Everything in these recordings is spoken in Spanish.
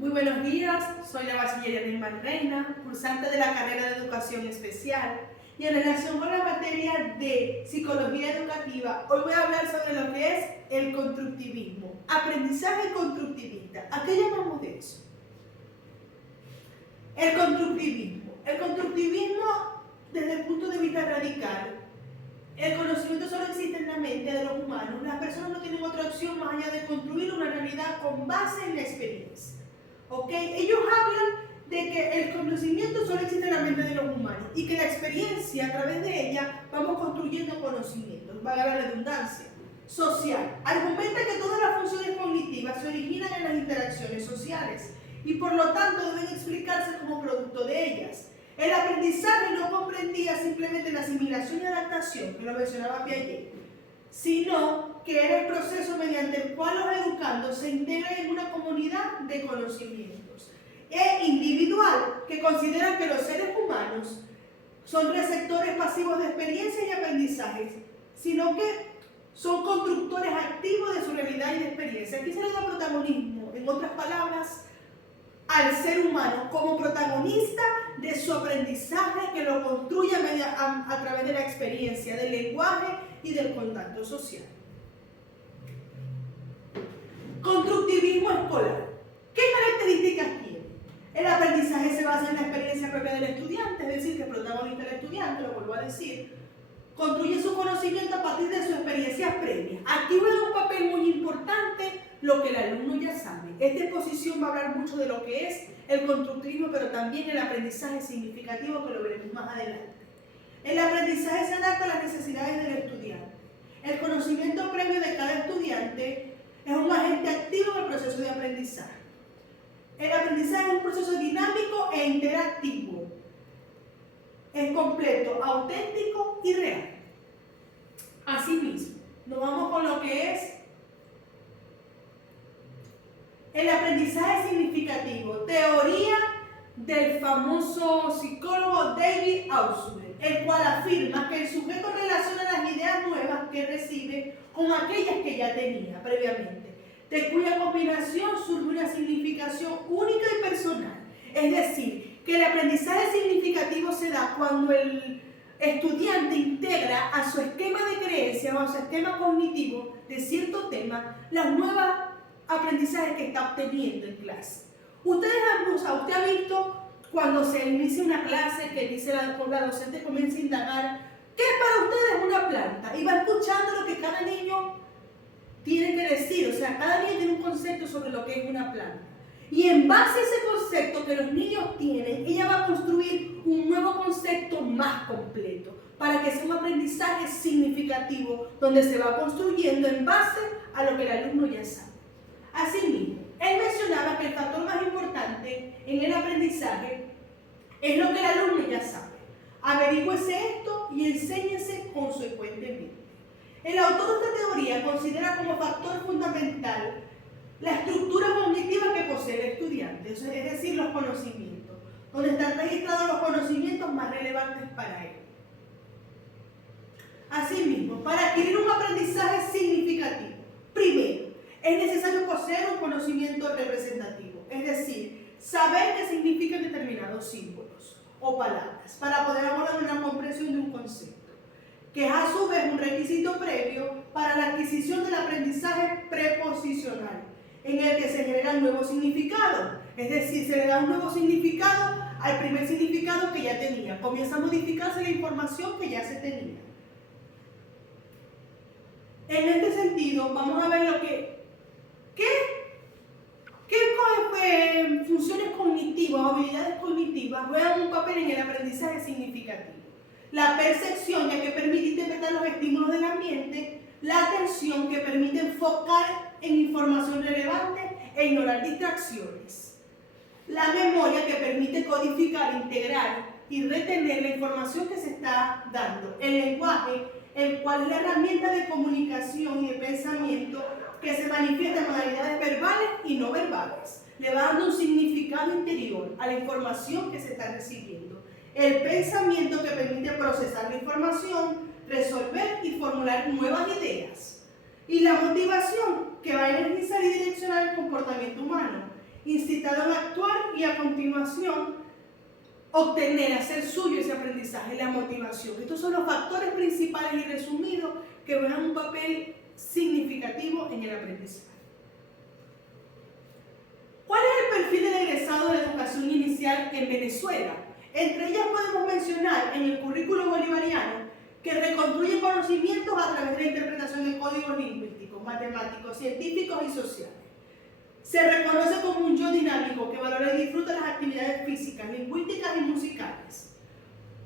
Muy buenos días, soy la bachiller Nelman Reina, cursante de la carrera de Educación Especial, y en relación con la materia de Psicología Educativa, hoy voy a hablar sobre lo que es el constructivismo, aprendizaje constructivista. ¿A qué llamamos de eso? El constructivismo. El constructivismo, desde el punto de vista radical, el conocimiento solo existe en la mente de los humanos. Las personas no tienen otra opción más allá de construir una realidad con base en la experiencia. ¿Ok? Ellos hablan de que el conocimiento solo existe en la mente de los humanos y que la experiencia, a través de ella, vamos construyendo conocimientos, valga la redundancia, social. Argumenta que todas las funciones cognitivas se originan en las interacciones sociales y por lo tanto deben explicarse como producto de ellas. El aprendizaje no comprendía simplemente la asimilación y adaptación, que lo mencionaba Piaget, sino que era el proceso mediante el cual los educandos se integran en una comunidad de conocimientos. E individual, que consideran que los seres humanos son receptores pasivos de experiencias y aprendizajes, sino que son constructores activos de su realidad y de experiencia. Aquí se le da protagonismo, en otras palabras, al ser humano como protagonista de su aprendizaje que lo construye a través de la experiencia, del lenguaje y del contacto social. Constructivismo escolar. ¿Qué características tiene? El aprendizaje se basa en la experiencia propia del estudiante, es decir, que el protagonista del estudiante, lo vuelvo a decir, construye su conocimiento a partir de sus experiencias previas. Aquí juega un papel muy importante lo que el alumno ya sabe. Esta exposición va a hablar mucho de lo que es el constructivismo, pero también el aprendizaje significativo, que lo veremos más adelante. El aprendizaje se adapta a las necesidades del estudiante. El conocimiento previo de cada estudiante es un agente activo en el proceso de aprendizaje. El aprendizaje es un proceso dinámico e interactivo. Es completo, auténtico y real. Asimismo, nos vamos con lo que es el aprendizaje significativo, teoría del famoso psicólogo David Ausubel, el cual afirma que el sujeto relaciona las ideas nuevas que recibe con aquellas que ya tenía previamente, de cuya combinación surge una significación única y personal. Es decir, que el aprendizaje significativo se da cuando el estudiante integra a su esquema de creencias o a su esquema cognitivo de cierto tema las nuevas aprendizajes que está obteniendo en clase. Usted ha visto cuando se inicia una clase que dice la docente comienza a indagar ¿qué es para ustedes una planta? Y va escuchando lo que cada niño tiene que decir, o sea, cada niño tiene un concepto sobre lo que es una planta. Y en base a ese concepto que los niños tienen, ella va a construir un nuevo concepto más completo para que sea un aprendizaje significativo donde se va construyendo en base a lo que el alumno ya sabe. Asimismo, él mencionaba que el factor más importante en el aprendizaje es lo que el alumno ya sabe. Averígüese esto y enséñese consecuentemente. El autor de esta teoría considera como factor fundamental la estructura cognitiva que posee el estudiante, es decir, los conocimientos, donde están registrados los conocimientos más relevantes para él. Asimismo, para adquirir un aprendizaje significativo, primero, es necesario poseer un conocimiento representativo, es decir, saber qué significan determinados símbolos o palabras para poder abordar una comprensión de un concepto, que es a su vez un requisito previo para la adquisición del aprendizaje preposicional, en el que se generan nuevos significados, es decir, se le da un nuevo significado al primer significado que ya tenía, comienza a modificarse la información que ya se tenía. En este sentido, vamos a ver lo que ¿Qué funciones cognitivas o habilidades cognitivas juegan un papel en el aprendizaje significativo? La percepción, ya que permite interpretar los estímulos del ambiente, la atención, que permite enfocar en información relevante e ignorar distracciones, la memoria, que permite codificar, integrar y retener la información que se está dando, el lenguaje, el cual es la herramienta de comunicación y de pensamiento que se manifiesta en modalidades verbales y no verbales. Le va dando un significado interior a la información que se está recibiendo. El pensamiento, que permite procesar la información, resolver y formular nuevas ideas. Y la motivación, que va a energizar y direccionar el comportamiento humano. incitado a actuar y a continuación obtener, hacer suyo ese aprendizaje, la motivación. Estos son los factores principales y resumidos que juegan un papel significativo en el aprendizaje. ¿Cuál es el perfil del egresado de educación inicial en Venezuela? Entre ellas podemos mencionar en el currículo bolivariano que reconstruye conocimientos a través de la interpretación de códigos lingüísticos, matemáticos, científicos y sociales. Se reconoce como un yo dinámico que valora y disfruta las actividades físicas, lingüísticas y musicales.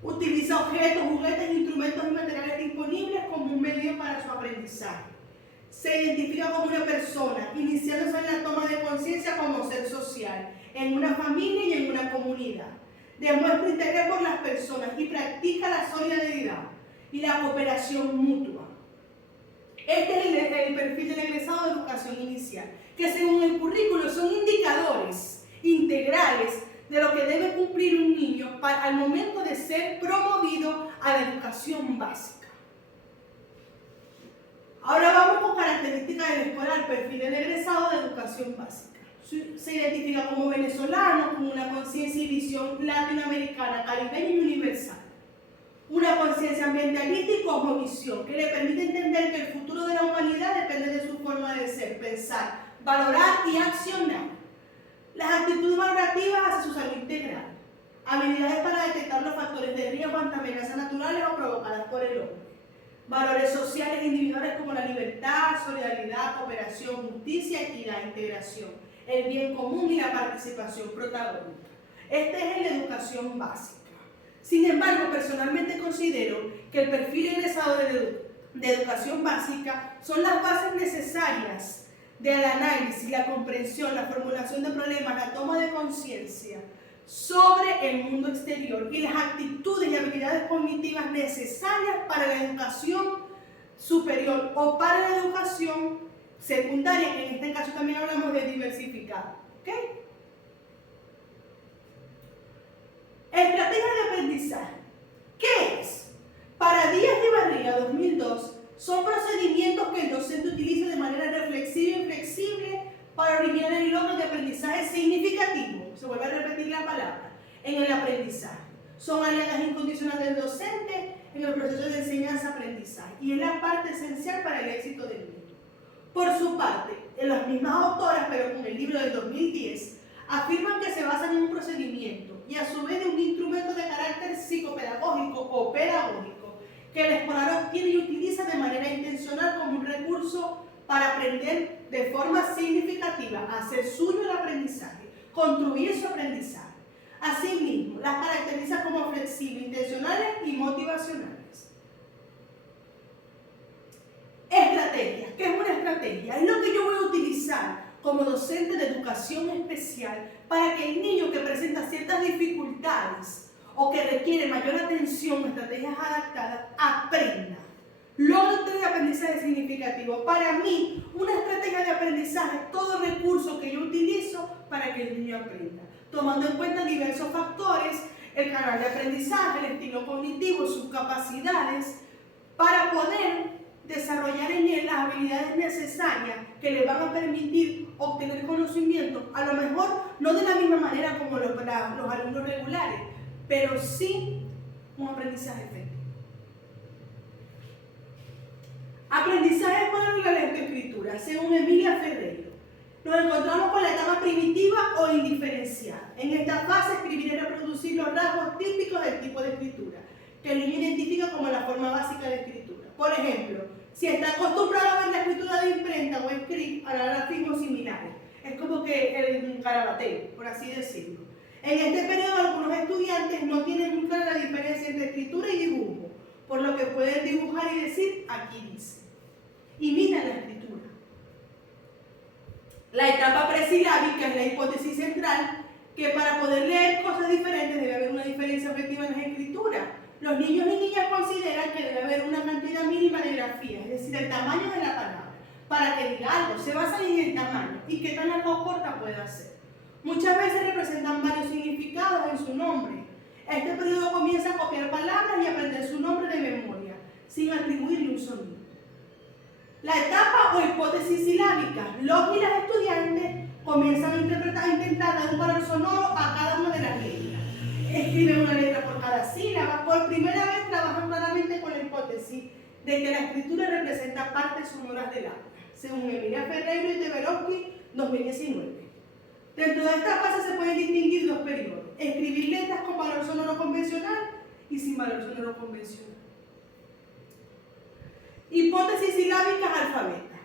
Utiliza objetos, juguetes, instrumentos y materiales disponibles como un medio para su aprendizaje. Se identifica como una persona, iniciándose en la toma de conciencia como ser social, en una familia y en una comunidad. Demuestra interés por las personas y practica la solidaridad y la cooperación mutua. Este es el perfil del egresado de educación inicial, que según el currículo son indicadores integrales de lo que debe cumplir un niño al momento de ser promovido a la educación básica. Ahora vamos con características del escolar, perfil del egresado de educación básica. Se identifica como venezolano, con una conciencia y visión latinoamericana, caribeña y universal. Una conciencia ambientalista y cosmovisión que le permite entender que el futuro de la humanidad depende de su forma de ser, pensar, valorar y accionar. Las actitudes valorativas hacia su salud integral. Habilidades para detectar los factores de riesgo ante amenazas naturales o provocadas por el hombre. Valores sociales e individuales como la libertad, solidaridad, cooperación, justicia, equidad, integración, el bien común y la participación protagónica. Este es el de educación básica. Sin embargo, personalmente considero que el perfil egresado de educación básica son las bases necesarias del análisis, la comprensión, la formulación de problemas, la toma de conciencia sobre el mundo exterior y las actitudes y habilidades cognitivas necesarias para la educación superior o para la educación secundaria, que en este caso también hablamos de diversificado. ¿Okay? Estrategias de aprendizaje. ¿Qué es? Para Díaz de Barriga 2002, son procedimientos que el docente utiliza de manera reflexiva y flexible para originar el logro de aprendizaje significativo. Se vuelve a repetir la palabra, en el aprendizaje. Son aliadas incondicionales del docente en el proceso de enseñanza-aprendizaje y es la parte esencial para el éxito del niño. Por su parte, en las mismas autoras, pero con el libro del 2010, afirman que se basan en un procedimiento y a su vez de un instrumento de carácter psicopedagógico o pedagógico que el escolar obtiene y utiliza de manera intencional como un recurso para aprender de forma significativa, hacer suyo el aprendizaje, construir su aprendizaje. Asimismo, las caracteriza como flexibles, intencionales y motivacionales. Estrategias. ¿Qué es una estrategia? Es lo que yo voy a utilizar como docente de educación especial para que el niño que presenta ciertas dificultades o que requiere mayor atención, estrategias adaptadas, aprenda. Logro de aprendizaje significativo. Para mí, una estrategia de aprendizaje es todo recurso que yo utilizo para que el niño aprenda, tomando en cuenta diversos factores, el canal de aprendizaje, el estilo cognitivo, sus capacidades, para poder desarrollar en él las habilidades necesarias que le van a permitir obtener conocimiento, a lo mejor no de la misma manera como los alumnos regulares, pero sí un aprendizaje efectivo. Aprendizaje por la lectoescritura, según Emilia Ferreiro. Nos encontramos con la etapa primitiva o indiferenciada. En esta fase, escribir y reproducir los rasgos típicos del tipo de escritura, que el niño identifica como la forma básica de escritura. Por ejemplo, si está acostumbrado a ver la escritura de imprenta o script, hará grafismos similares. Es como que el carabateo, por así decirlo. En este periodo, algunos estudiantes no tienen muy clara la diferencia entre escritura y dibujo, por lo que pueden dibujar y decir, aquí dice. Imitan la escritura. La etapa presilábica es la hipótesis central, que para poder leer cosas diferentes debe haber una diferencia objetiva en la escritura. Los niños y niñas consideran que debe haber una cantidad mínima de grafía, es decir, el tamaño de la palabra, para que diga algo. Se basa en el tamaño y qué tan larga o corta pueda ser. Muchas veces representan varios significados en su nombre. Este periodo comienza a copiar palabras y aprender su nombre de memoria, sin atribuirle un sonido. La etapa o hipótesis silábica. Los y las estudiantes comienzan a intentar dar un valor sonoro a cada una de las letras. Escriben una letra por cada sílaba. Por primera vez trabajan claramente con la hipótesis de que la escritura representa partes sonoras del aula, según Emilia Ferreiro y Teberovsky, 2019. Dentro de esta fase se pueden distinguir dos periodos: escribir letras con valor sonoro convencional y sin valor sonoro convencional. Hipótesis silábicas alfabetas.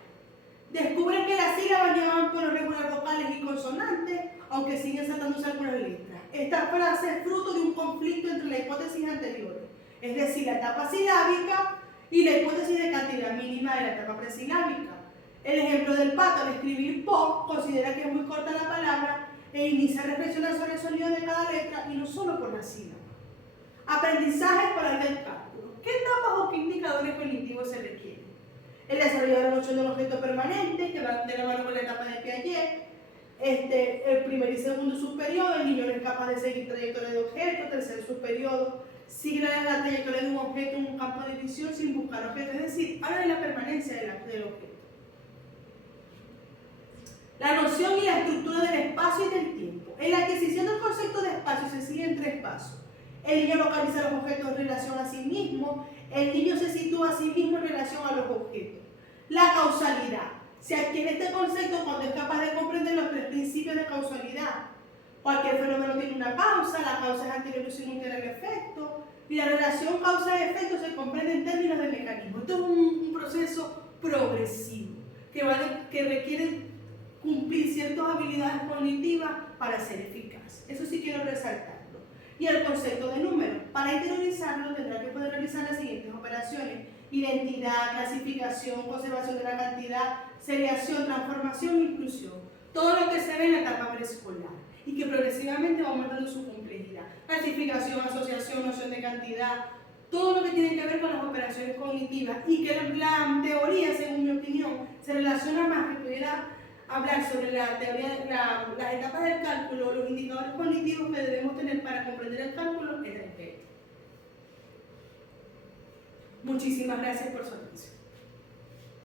Descubren que las sílabas llevan por lo regular vocales y consonantes, aunque siguen saltándose algunas letras. Esta frase es fruto de un conflicto entre las hipótesis anteriores, es decir, la etapa silábica y la hipótesis de cantidad mínima de la etapa presilábica. El ejemplo del pato, al escribir po, considera que es muy corta la palabra e inicia a reflexionar sobre el sonido de cada letra y no solo por la sílaba. Aprendizaje escolar del cálculo. ¿Qué etapas o qué indicadores cognitivos se requieren? El desarrollo de la noción de un objeto permanente, que va de la mano con la etapa de Piaget. El primer y segundo subperiodo, el niño no es capaz de seguir trayectoria de objeto. Tercer subperiodo, sigue la trayectoria de un objeto en un campo de visión sin buscar objetos, es decir, habla de la permanencia del objeto. La noción y la estructura del espacio y del tiempo. En la adquisición del concepto de espacio se siguen tres pasos. El niño localiza los objetos en relación a sí mismo. El niño se sitúa a sí mismo en relación a los objetos. La causalidad. Se adquiere este concepto cuando es capaz de comprender los tres principios de causalidad. Cualquier fenómeno tiene una causa, la causa es anterior y simultánea al efecto, y la relación causa-efecto se comprende en términos de mecanismo. Esto es un proceso progresivo que requiere cumplir ciertas habilidades cognitivas para ser eficaz. Eso sí quiero resaltarlo. Y el concepto de número. Para interiorizarlo tendrá que poder realizar las siguientes operaciones: identidad, clasificación, conservación de la cantidad, seriación, transformación e inclusión. Todo lo que se ve en la etapa preescolar y que progresivamente va aumentando su complejidad. Clasificación, asociación, noción de cantidad, todo lo que tiene que ver con las operaciones cognitivas, y que la teoría, según mi opinión, se relaciona más, que pudiera hablar sobre la teoría, las etapas del cálculo, los indicadores cognitivos que debemos tener para comprender el cálculo, es el PET. Muchísimas gracias por su atención.